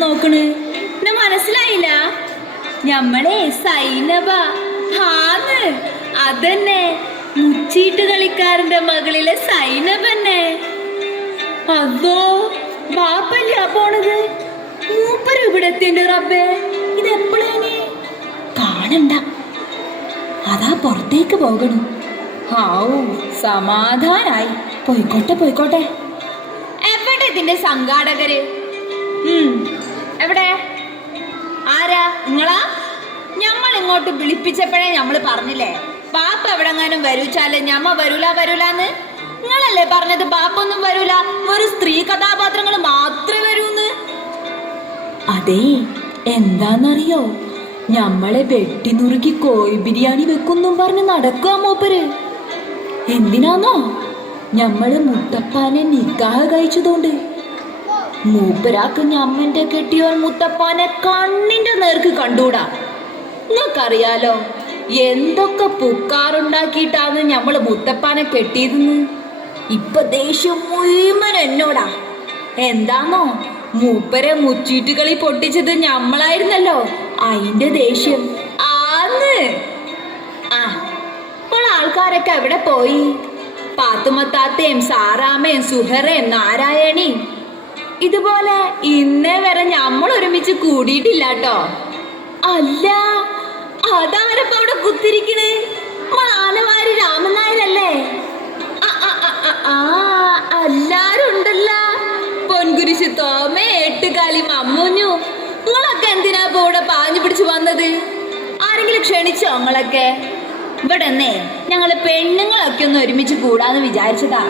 നോക്കണ്. എന്നെ മനസ്സിലായില്ല? ഞമ്മളെ സൈനബ. ഹാന്ന് അതന്നെ. മുച്ചീട്ട് കളിക്കാരന്റെ മകളിലെ സൈനബന്നെ. അതോ ബാപ്പല്ല പോണത്? മൂപ്പര് ഇവിടെ റബ്ബേ. ഇതെപ്പോഴേനെ കാണണ്ട. അതാ പുറത്തേക്ക് പോകണു. ഹാവൂ സമാധാനായി. പോയിക്കോട്ടെ പോയിക്കോട്ടെ. എവിടെ ഇതിന്റെ സംഘാടകര്? നിങ്ങളാ? ഞമ്മൾ ഇങ്ങോട്ട് വിളിപ്പിച്ചപ്പോഴേ ഞമ്മൾ പറഞ്ഞില്ലേ? ബാപ്പ എവിടെങ്ങാനും വരൂച്ചാൽ ഞമ്മ വരൂല വരൂലെന്ന്? നിങ്ങളല്ലേ പറഞ്ഞത് പാപ്പൊന്നും വരൂല? ഒരു സ്ത്രീ കഥാപാത്രങ്ങൾ മാത്രമേ വരൂന്ന്? അതെ എന്താന്നറിയോ? ഞമ്മളെ വെട്ടി നുറുക്കി കോഴി ബിരിയാണി വെക്കുന്നും പറഞ്ഞ് നടക്കുക മൂപ്പര്. എന്തിനാന്നോ? ഞമ്മൾ മുട്ടപ്പാനെ നിക്കാഹ് കഴിച്ചതുകൊണ്ട് മൂപ്പരാക്ക് ഞമ്മന്റെ കെട്ടിയോൻ മുത്തപ്പാനെ കണ്ണിന്റെ നേർക്ക് കണ്ടൂടാ. നിങ്ങൾക്കറിയാലോ എന്തൊക്കെ പുക്കാറുണ്ടാക്കിയിട്ടാണ് ഞമ്മൾ മുത്തപ്പാനെ കെട്ടിയതെന്ന്? ഇപ്പൊ ദേഷ്യം മുഴുവൻ എന്നോടാ. എന്താന്നോ മൂപ്പരെ മുച്ചീട്ട് കളി പൊട്ടിച്ചത് ഞമ്മളായിരുന്നല്ലോ. അതിന്റെ ദേഷ്യം. ആന്ന്. ആ ഇപ്പോൾ ആൾക്കാരൊക്കെ എവിടെ പോയി? പാത്തുമത്താത്തയും സാറാമയും സുഹറയും നാരായണിയും ഇതുപോലെ ഇന്നേ വരെ നമ്മൾ ഒരുമിച്ച് കൂടിയിട്ടില്ല കേട്ടോ അല്ല അതാരപ്പ അവിടെ കുത്തിരിക്കണേ? മാനവാരി രാമൻ നായരല്ലേ? എല്ലാരും ഉണ്ടല്ലോ. പൊൻകുരിശ് തോമ എട്ടുകാലി മമ്മൂഞ്ഞു. നിങ്ങളൊക്കെ എന്തിനാ ഇപ്പൊ ഇവിടെ പാഞ്ഞു പിടിച്ചു വന്നത്? ആരെങ്കിലും ക്ഷണിച്ചോ നിങ്ങളൊക്കെ? ഇവിടെ ഞങ്ങൾ പെണ്ണുങ്ങളൊക്കെ ഒന്ന് ഒരുമിച്ച് കൂടാന്ന് വിചാരിച്ചതാ.